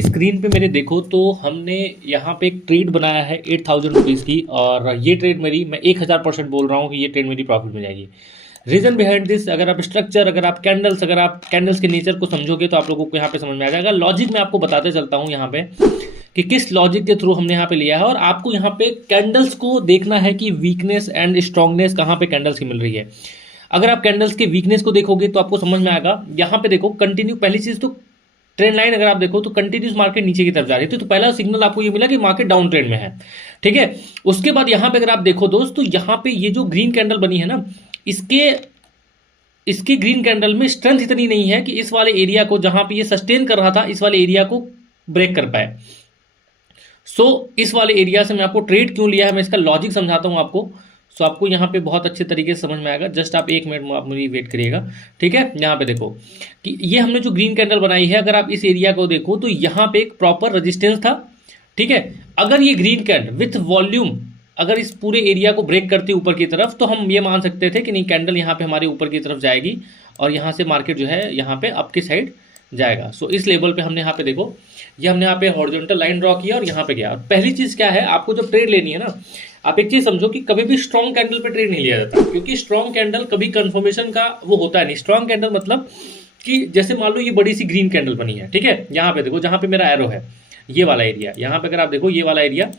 Screen पे मेरे देखो तो हमने यहाँ पे एक ट्रेड बनाया है 8,000 रुपीज़ की, और ये ट्रेड मेरी, मैं 1,000% बोल रहा हूँ कि ये ट्रेड मेरी प्रॉफिट में जाएगी। रीज़न बिहाइंड दिस, अगर आप स्ट्रक्चर, अगर आप कैंडल्स के नेचर को समझोगे तो आप लोगों को यहाँ पे समझ में आ जाएगा। लॉजिक मैं आपको बताते चलता हूँ यहाँ पे कि किस लॉजिक के थ्रू हमने यहाँ पे लिया है, और आपको यहाँ पे कैंडल्स को देखना है कि वीकनेस एंड स्ट्रांगनेस कहाँ पे कैंडल्स की मिल रही है। अगर आप कैंडल्स के वीकनेस को देखोगे तो आपको समझ में आएगा। यहाँ पे देखो कंटिन्यू, पहली चीज़ तो ट्रेंड लाइन अगर आप देखो तो कंटिन्यूस मार्केट नीचे की तरफ जा रही थी, तो पहला सिग्नल आपको ये मिला कि मार्केट डाउन ट्रेंड में है। ठीक है, उसके बाद यहाँ पे अगर आप देखो दोस्त, तो यहाँ पे ये जो ग्रीन कैंडल बनी है ना, इसके इसकी ग्रीन कैंडल में स्ट्रेंथ इतनी नहीं है कि इस वाले एरिया को, जहां पे ये सस्टेन कर रहा था, इस वाले एरिया को ब्रेक कर पाए। इस वाले एरिया से मैं आपको ट्रेड क्यों लिया है, मैं इसका लॉजिक समझाता हूं आपको। आपको यहाँ पे बहुत अच्छे तरीके से समझ में आएगा। जस्ट आप 1 मिनट आप मेरी वेट करिएगा। ठीक है, यहाँ पे देखो कि ये हमने जो ग्रीन कैंडल बनाई है, अगर आप इस एरिया को देखो तो यहाँ पे एक प्रॉपर रेजिस्टेंस था। ठीक है, अगर ये ग्रीन कैंडल विथ वॉल्यूम अगर इस पूरे एरिया को ब्रेक करती ऊपर की तरफ, तो हम ये मान सकते थे कि नहीं, कैंडल यहाँ पे हमारे ऊपर की तरफ जाएगी और यहाँ से मार्केट जो है यहाँ पे अप की साइड जाएगा। इस लेवल पे हमने यहाँ पे देखो, ये हमने यहाँ पे हॉरिजॉन्टल लाइन ड्रॉ किया और यहाँ पे गया। और पहली चीज क्या है, आपको जब ट्रेड लेनी है ना, आप एक चीज समझो कि कभी भी स्ट्रॉन्ग कैंडल पे ट्रेड नहीं लिया जाता, क्योंकि स्ट्रॉन्ग कैंडल कभी कंफर्मेशन का वो होता नहीं। स्ट्रॉन्ग कैंडल मतलब कि जैसे मान लो ये बड़ी सी ग्रीन कैंडल बनी है, ठीक है, यहाँ पे देखो, जहाँ पे मेरा एरो है, ये वाला एरिया, यहाँ पे अगर आप देखो ये वाला एरिया,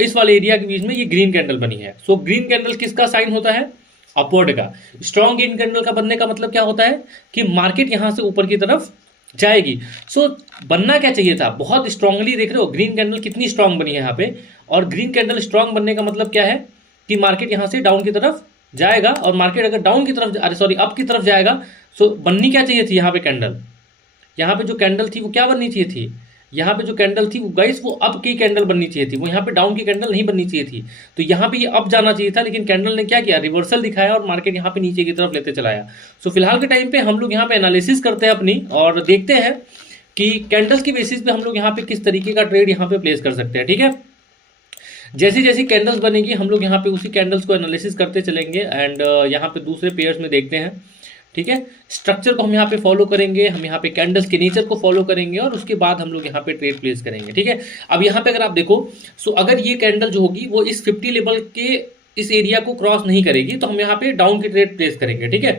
इस वाले एरिया के बीच में ये ग्रीन कैंडल बनी है। ग्रीन कैंडल किसका साइन होता है, अपवर्ड का। स्ट्रॉन्ग ग्रीन कैंडल का बनने का मतलब क्या होता है कि मार्केट यहां से ऊपर की तरफ जाएगी। बनना क्या चाहिए था, बहुत स्ट्रांगली, देख रहे हो ग्रीन कैंडल कितनी स्ट्रांग बनी है यहाँ पे। और ग्रीन कैंडल स्ट्रांग बनने का मतलब क्या है कि मार्केट यहां से डाउन की तरफ जाएगा, और मार्केट अगर डाउन की तरफ, अरे सॉरी, अप की तरफ जाएगा, बननी क्या चाहिए थी यहाँ पे कैंडल, यहाँ पे जो कैंडल थी वो क्या बननी चाहिए थी, यहाँ पे जो कैंडल थी वो गाइस वो अप की कैंडल बननी चाहिए थी, वो यहाँ पे डाउन की कैंडल नहीं बननी चाहिए थी। तो यहाँ पे ये अप जाना चाहिए था, लेकिन कैंडल ने क्या किया, रिवर्सल दिखाया और मार्केट यहाँ पे नीचे की तरफ लेते चलाया। फिलहाल के टाइम पे हम लोग यहाँ पे एनालिसिस करते हैं अपनी, और देखते हैं कि कैंडल्स की बेसिस पे हम लोग यहाँ पे किस तरीके का ट्रेड यहाँ पे प्लेस कर सकते हैं। ठीक है, जैसी जैसी कैंडल्स बनेगी हम लोग यहाँ पे उसी कैंडल्स को एनालिसिस करते चलेंगे, एंड यहाँ पे दूसरे पेयर्स में देखते हैं। ठीक है, स्ट्रक्चर को हम यहाँ पे फॉलो करेंगे, हम यहाँ पे कैंडल्स के नेचर को फॉलो करेंगे, और उसके बाद हम लोग यहाँ पे ट्रेड प्लेस करेंगे। ठीक है, अब यहाँ पे अगर आप देखो, अगर ये कैंडल जो होगी वो इस 50 लेवल के इस एरिया को क्रॉस नहीं करेगी, तो हम यहाँ पे डाउन की ट्रेड प्लेस करेंगे। ठीक है,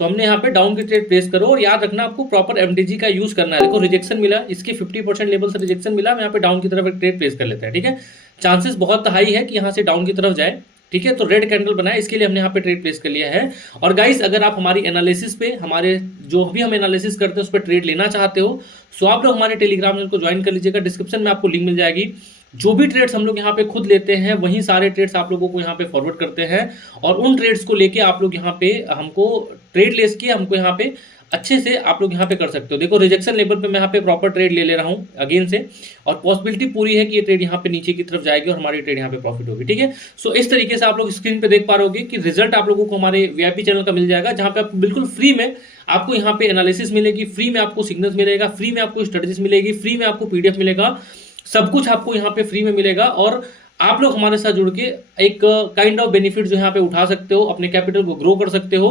हमने यहाँ पे डाउन की ट्रेड प्लेस करो, और याद रखना आपको प्रॉपर एमडीजी का यूज करना है। देखो रिजेक्शन मिला, इसके 50% लेवल से रिजेक्शन मिला, हम यहाँ पे डाउन की तरफ एक ट्रेड प्लेस कर लेते हैं। ठीक है, चांसेस बहुत हाई है कि यहाँ से डाउन की तरफ जाए। ठीक है, तो रेड कैंडल बनाए, इसके लिए हमने यहाँ पे ट्रेड प्लेस कर लिया है। और गाइस, अगर आप हमारी एनालिसिस पे, हमारे जो भी हम एनालिसिस करते हैं उस पर ट्रेड लेना चाहते हो, आप लोग हमारे टेलीग्राम चैनल को ज्वाइन कर लीजिएगा, डिस्क्रिप्शन में आपको लिंक मिल जाएगी। जो भी ट्रेड्स हम लोग यहाँ पे खुद लेते हैं, वही सारे ट्रेड्स आप लोगों को यहाँ पे फॉरवर्ड करते हैं, और उन ट्रेड्स को लेके आप लोग यहाँ पे हमको ट्रेड लेस किए, हमको यहाँ पे अच्छे से आप लोग यहाँ पे कर सकते हो। देखो रिजेक्शन लेवल पे मैं यहाँ पे प्रॉपर ट्रेड ले रहा हूँ अगेन से, और पॉसिबिलिटी पूरी है कि ये ट्रेड यहाँ पे नीचे की तरफ जाएगी और हमारी ट्रेड यहाँ पे प्रॉफिट होगी। ठीक है, इस तरीके से आप लोग स्क्रीन पे देख पा रहे कि रिजल्ट आप लोगों को हमारे वीआईपी चैनल का मिल जाएगा, जहाँ पे आप बिल्कुल फ्री में आपको यहाँ पे एनालिसिस मिलेगी, फ्री में आपको सिग्नल्स मिलेगा, फ्री में आपको स्ट्रेटेजीज मिलेगी, फ्री में आपको पीडीएफ मिलेगा, सब कुछ आपको यहाँ पे फ्री में मिलेगा। और आप लोग हमारे साथ जुड़ के एक काइंड ऑफ बेनिफिट जो यहाँ पे उठा सकते हो, अपने कैपिटल को ग्रो कर सकते हो,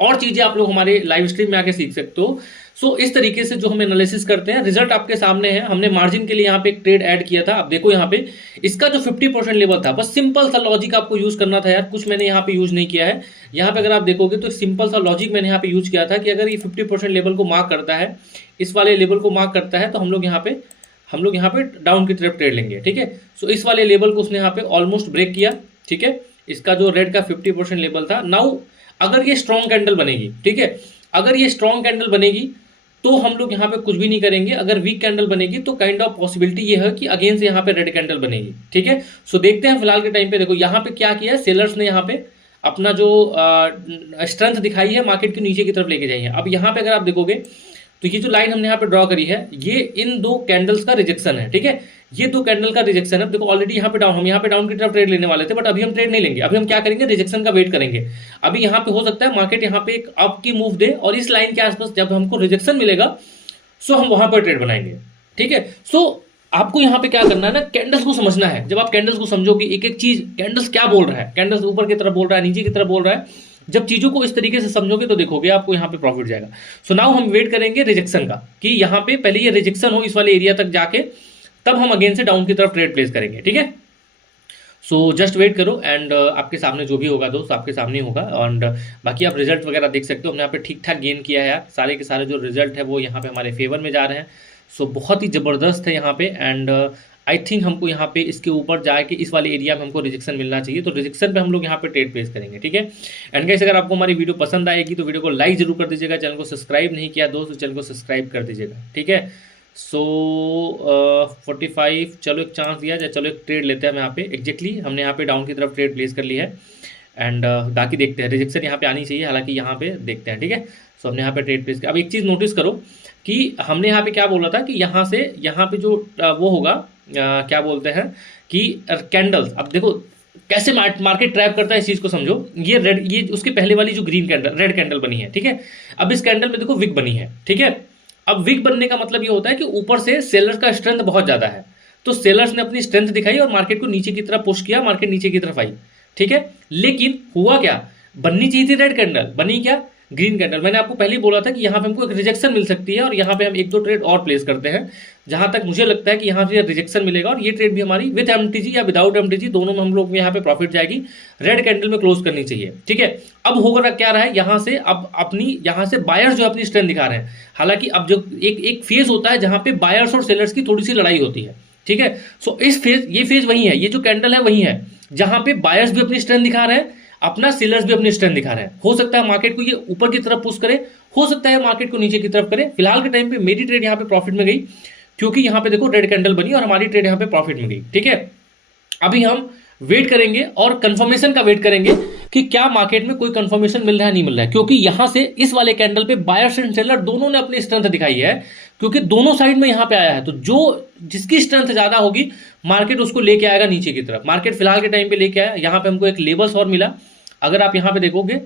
और चीजें आप लोग हमारे लाइव स्ट्रीम में आके सीख सकते हो। इस तरीके से जो हम एनालिसिस करते हैं, रिजल्ट आपके सामने है। हमने मार्जिन के लिए यहाँ पे एक ट्रेड ऐड किया था, अब देखो यहाँ पे इसका जो 50% लेवल था, बस सिंपल सा लॉजिक आपको यूज करना था यार, कुछ मैंने यहाँ पे यूज नहीं किया है। यहाँ पे अगर आप देखोगे तो सिंपल सा लॉजिक मैंने यहाँ पे यूज किया था कि अगर ये 50% लेवल को मार्क करता है, इस वाले लेवल को मार्क करता है, तो हम लोग यहाँ पे डाउन की तरफ ट्रेड लेंगे। ठीक है, इस वाले लेवल को उसने यहाँ पे ऑलमोस्ट ब्रेक किया। ठीक है, इसका जो रेड का 50% लेवल था। नाउ अगर ये स्ट्रॉन्ग कैंडल बनेगी, ठीक है, अगर ये स्ट्रॉन्ग कैंडल बनेगी तो हम लोग यहाँ पे कुछ भी नहीं करेंगे। अगर वीक कैंडल बनेगी तो काइंड ऑफ पॉसिबिलिटी ये है कि अगेन से यहाँ पे रेड कैंडल बनेगी। ठीक है, देखते हैं फिलहाल के टाइम पे। देखो यहाँ पे क्या किया है, सेलर्स ने यहाँ पे अपना जो स्ट्रेंथ दिखाई है, मार्केट के नीचे की तरफ लेके जाइए। अब यहाँ पे अगर आप देखोगे तो ये जो लाइन हमने यहाँ पे ड्रॉ करी है, ये इन दो कैंडल्स का रिजेक्शन है। ठीक है, ये दो कैंडल का रिजेक्शन है। देखो ऑलरेडी यहाँ पे डाउन, हम यहाँ पे डाउन की तरफ ट्रेड लेने वाले थे, बट अभी हम ट्रेड नहीं लेंगे। अभी हम क्या करेंगे, रिजेक्शन का वेट करेंगे। अभी यहाँ पे हो सकता है मार्केट यहाँ पे एक अप की मूव दे, और इस लाइन के आसपास जब हमको रिजेक्शन मिलेगा, हम वहां पर ट्रेड बनाएंगे। ठीक है, आपको यहाँ पे क्या करना है ना, कैंडल्स को समझना है। जब आप कैंडल्स को समझोगे, एक एक चीज, कैंडल्स क्या बोल रहा है, कैंडल्स ऊपर की तरफ बोल रहा है, नीचे की तरफ बोल रहा है, जब चीज़ों को इस तरीके से समझोगे तो देखोगे आपको यहाँ पे प्रॉफिट जाएगा। सो नाउ हम वेट करेंगे रिजेक्शन का, कि यहाँ पे पहले ये रिजेक्शन हो इस वाले एरिया तक जाके, तब हम अगेन से डाउन की तरफ ट्रेड प्लेस करेंगे, ठीक है। सो जस्ट वेट करो एंड आपके सामने जो भी होगा दोस्त आपके सामने होगा। एंड बाकी आप रिजल्ट वगैरह देख सकते हो, हमने यहाँ पे ठीक ठाक गेन किया है यार, सारे के सारे जो रिजल्ट है वो यहाँ पे हमारे फेवर में जा रहे हैं। सो बहुत ही ज़बरदस्त है यहाँ पे। एंड आई थिंक हमको यहाँ पे इसके ऊपर जाके इस वाले एरिया में हमको रिजेक्शन मिलना चाहिए, तो रिजेक्शन पे हम लोग यहाँ पे ट्रेड प्लेस करेंगे, ठीक है। एंड गाइस अगर आपको हमारी वीडियो पसंद आएगी तो वीडियो को लाइक जरूर कर दीजिएगा, चैनल को सब्सक्राइब नहीं किया दोस्त तो चैनल को सब्सक्राइब कर दीजिएगा, ठीक है। सो 45, चलो एक चांस दिया जाए, चलो एक ट्रेड लेते हैं हम यहाँ पे। एग्जैक्टली हमने यहाँ पे डाउन की तरफ ट्रेड प्लेस कर ली है। एंड बाकी देखते हैं, रिजेक्शन यहाँ पे आनी चाहिए, हालांकि यहाँ पे देखते हैं, ठीक है। सो हमने यहाँ पे ट्रेड प्लेस किया। अब एक चीज़ नोटिस करो कि हमने यहाँ पे क्या बोला था कि यहाँ से यहाँ पे जो वो होगा क्या बोलते हैं कि कैंडल्स, अब देखो कैसे मार्केट ट्रैप करता है, इस चीज़ को समझो। ये रेड, ये उसके पहले वाली जो ग्रीन कैंडल, रेड कैंडल बनी है, ठीक है। अब इस कैंडल में देखो विक बनी है, ठीक है। अब विक बनने का मतलब ये होता है कि ऊपर से सेलर्स का स्ट्रेंथ बहुत ज़्यादा है, तो सेलर्स ने अपनी स्ट्रेंथ दिखाई और मार्केट को नीचे की तरफ पुश किया, मार्केट नीचे की तरफ आई, ठीक है। लेकिन हुआ क्या, बननी चाहिए थी रेड कैंडल, बनी क्या, ग्रीन कैंडल। मैंने आपको पहले ही बोला था कि यहाँ पे हमको एक रिजेक्शन मिल सकती है और यहाँ पे हम एक दो ट्रेड और प्लेस करते हैं, जहां तक मुझे लगता है कि यहाँ से रिजेक्शन मिलेगा और ये ट्रेड भी हमारी विद एमटीजी या विदाउट एमटीजी दोनों में हम लोग यहाँ पे प्रॉफिट जाएगी, रेड कैंडल में क्लोज करनी चाहिए, ठीक है। अब होगा क्या रहा है, यहाँ से अब अपनी यहाँ से बायर्स जो अपनी स्ट्रेंथ दिखा रहे हैं, हालांकि अब जो एक फेज होता है जहां पे बायर्स और सेलर्स की थोड़ी सी लड़ाई होती है, ठीक है। सो इस फेज, ये फेज वही है, ये जो कैंडल है वही है जहां पे बायर्स भी अपनी स्ट्रेंथ दिखा रहे हैं, अपना सेलर्स भी अपनी स्ट्रेंथ दिखा रहे हैं। हो सकता है मार्केट को ये ऊपर की तरफ पुश करे, हो सकता है मार्केट को नीचे की तरफ करे। फिलहाल के टाइम पे मेरी ट्रेड यहाँ पे प्रॉफिट में गई, क्योंकि यहाँ पे देखो रेड कैंडल बनी और हमारी ट्रेड यहाँ पे प्रॉफिट में गई, ठीक है। अभी हम वेट करेंगे और कंफर्मेशन का वेट करेंगे कि क्या मार्केट में कोई कंफर्मेशन मिल रहा है नहीं मिल रहा है, क्योंकि यहां से इस वाले कैंडल पे बायर्स एंड सेलर दोनों ने अपनी स्ट्रेंथ दिखाई है, क्योंकि दोनों साइड में यहां पे आया है। तो जो जिसकी स्ट्रेंथ ज्यादा होगी मार्केट उसको लेके आएगा नीचे की तरफ। मार्केट फिलहाल के टाइम पे लेके आया, यहाँ पे हमको एक लेवल्स और मिला, अगर आप यहाँ पे देखोगे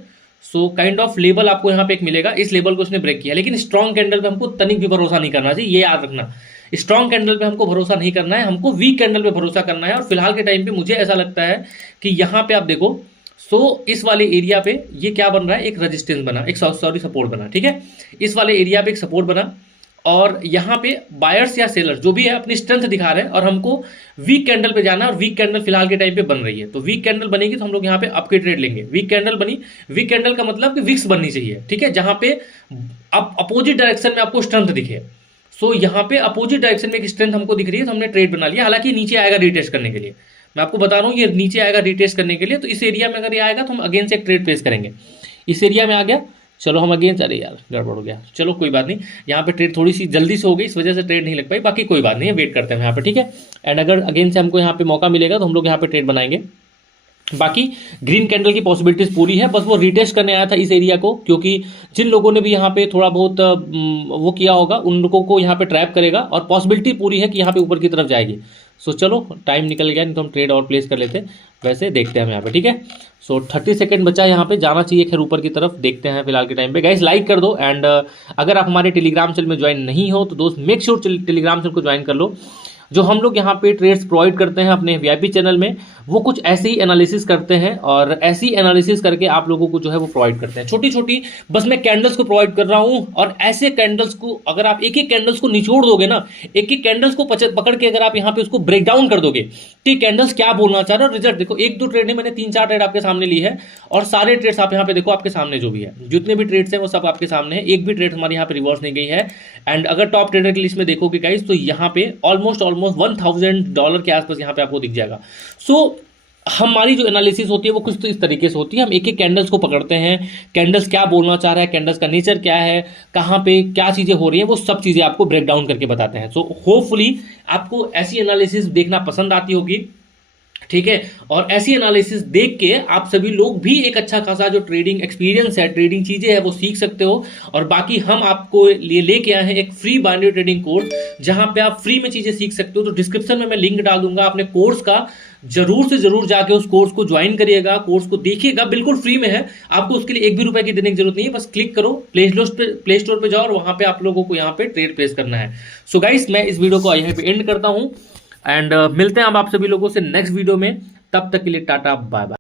सो काइंड ऑफ लेवल आपको यहाँ पे एक मिलेगा, इस लेवल को उसने ब्रेक किया। लेकिन स्ट्रॉन्ग कैंडल पे हमको तनिक भी भरोसा नहीं करना चाहिए, ये याद रखना। स्ट्रॉन्ग कैंडल पे हमको भरोसा नहीं करना है, हमको वीक कैंडल पे भरोसा करना है। और फिलहाल के टाइम पे मुझे ऐसा लगता है कि यहाँ पे आप देखो, सो इस वाले एरिया पे ये क्या बन रहा है, एक रेजिस्टेंस बना, एक सॉरी सपोर्ट बना, ठीक है। इस वाले एरिया पे एक सपोर्ट बना और यहाँ पे बायर्स या सेलर्स जो भी है अपनी स्ट्रेंथ दिखा रहे हैं और हमको वीक कैंडल पे जाना है। और वीक कैंडल फिलहाल के टाइम पे बन रही है, तो वीक कैंडल बनेगी तो हम लोग यहाँ पे अप के ट्रेड लेंगे। वीक कैंडल बनी, वीक कैंडल का मतलब कि विक्स बननी चाहिए, ठीक है, जहां पे अपोजिट डायरेक्शन में आपको स्ट्रेंथ दिखे। सो यहाँ पे अपोजिट डायरेक्शन में एक स्ट्रेंथ हमको दिख रही है, तो हमने ट्रेड बना लिया। हालांकि नीचे आएगा रीटेस्ट करने के लिए, मैं आपको बता रहा हूँ ये नीचे आएगा रीटेस्ट करने के लिए, तो इस एरिया में अगर ये आएगा तो हम अगेन से एक ट्रेड प्लेस करेंगे। इस एरिया में आ गया, चलो हम अगेन, अरे यार गड़बड़ हो गया, चलो कोई बात नहीं, यहाँ पे ट्रेड थोड़ी सी जल्दी से हो गई, इस वजह से ट्रेड नहीं लग पाई, बाकी कोई बात नहीं है, वेट करते हैं यहाँ पे, ठीक है। एंड अगर अगेन से हमको यहाँ पे मौका मिलेगा तो हम लोग यहाँ पे ट्रेड बनाएंगे। बाकी ग्रीन कैंडल की पॉसिबिलिटीज पूरी है, बस वो रिटेस्ट करने आया था इस एरिया को, क्योंकि जिन लोगों ने भी यहाँ पे थोड़ा बहुत वो किया होगा उन लोगों को यहाँ पे ट्रैप करेगा और पॉसिबिलिटी पूरी है कि यहाँ पे ऊपर की तरफ जाएगी। सो चलो टाइम निकल गया, नहीं तो हम ट्रेड और प्लेस कर लेते, वैसे देखते हैं हम यहाँ पे, ठीक है। सो 30 सेकंड बचा है, यहाँ पे जाना चाहिए खैर ऊपर की तरफ, देखते हैं फिलहाल के टाइम पे। गाइस लाइक कर दो एंड अगर आप हमारे टेलीग्राम चैनल में ज्वाइन नहीं हो तो दोस्त मेक श्योर टेलीग्राम चैनल को ज्वाइन कर लो। जो हम लोग यहाँ पे ट्रेड्स प्रोवाइड करते हैं अपने वीआईपी चैनल में, वो कुछ ऐसे ही एनालिसिस करते हैं और ऐसी एनालिसिस करके आप लोगों को जो है वो प्रोवाइड करते हैं। छोटी छोटी बस मैं कैंडल्स को प्रोवाइड कर रहा हूँ, और ऐसे कैंडल्स को अगर आप एक एक कैंडल्स को निचोड़ दोगे ना, एक एक कैंडल्स को पकड़ के अगर आप यहाँ पे उसको ब्रेक डाउन कर दोगे कि कैंडल्स क्या बोलना चाह रहे हैं, और रिजल्ट देखो, एक दो ट्रेड ने मैंने 3-4 ट्रेड आपके सामने ली है, और सारे ट्रेड्स आप यहाँ पे देखो आपके सामने जो भी है, जितने भी ट्रेड्स हैं वो सब आपके सामने है, एक भी ट्रेड हमारे यहाँ पे रिवर्स नहीं गई है। एंड अगर टॉप ट्रेडर की लिस्ट में देखोगे गाइस तो यहाँ पे ऑलमोस्ट $1000 के आसपास यहाँ पे आपको दिख जाएगा। सो हमारी जो एनालिसिस होती है वो कुछ तो इस तरीके से होती है, हम एक एक कैंडल्स को पकड़ते हैं, कैंडल्स क्या बोलना चाह रहा है, कैंडल्स का नेचर क्या है, कहाँ पे क्या चीज़ें हो रही हैं, वो सब चीज़ें आपको ब्रेक डाउन करके बताते हैं। सो होपफुली आपको ऐसी एनालिसिस देखना पसंद आती होगी, ठीक है। और ऐसी एनालिसिस देख के आप सभी लोग भी एक अच्छा खासा जो ट्रेडिंग एक्सपीरियंस है, ट्रेडिंग चीजें है वो सीख सकते हो। और बाकी हम आपको लिए लेके आए हैं एक फ्री बाइनरी ट्रेडिंग कोर्स, जहां पे आप फ्री में चीजें सीख सकते हो। तो डिस्क्रिप्शन में मैं लिंक डाल दूंगा अपने कोर्स का, जरूर से जरूर जाके उस कोर्स को ज्वाइन करिएगा, कोर्स को देखिएगा, बिल्कुल फ्री में है, आपको उसके लिए 1 भी रुपए की देने की जरूरत नहीं है। बस क्लिक करो, प्ले स्टोर पे जाओ और वहां पे आप लोगों को यहाँ पे ट्रेड प्लेस करना है। सो गाइस मैं इस वीडियो को यहीं पे एंड करता हूं एंड मिलते हैं हम आप सभी लोगों से नेक्स्ट वीडियो में, तब तक के लिए टाटा बाय बाय।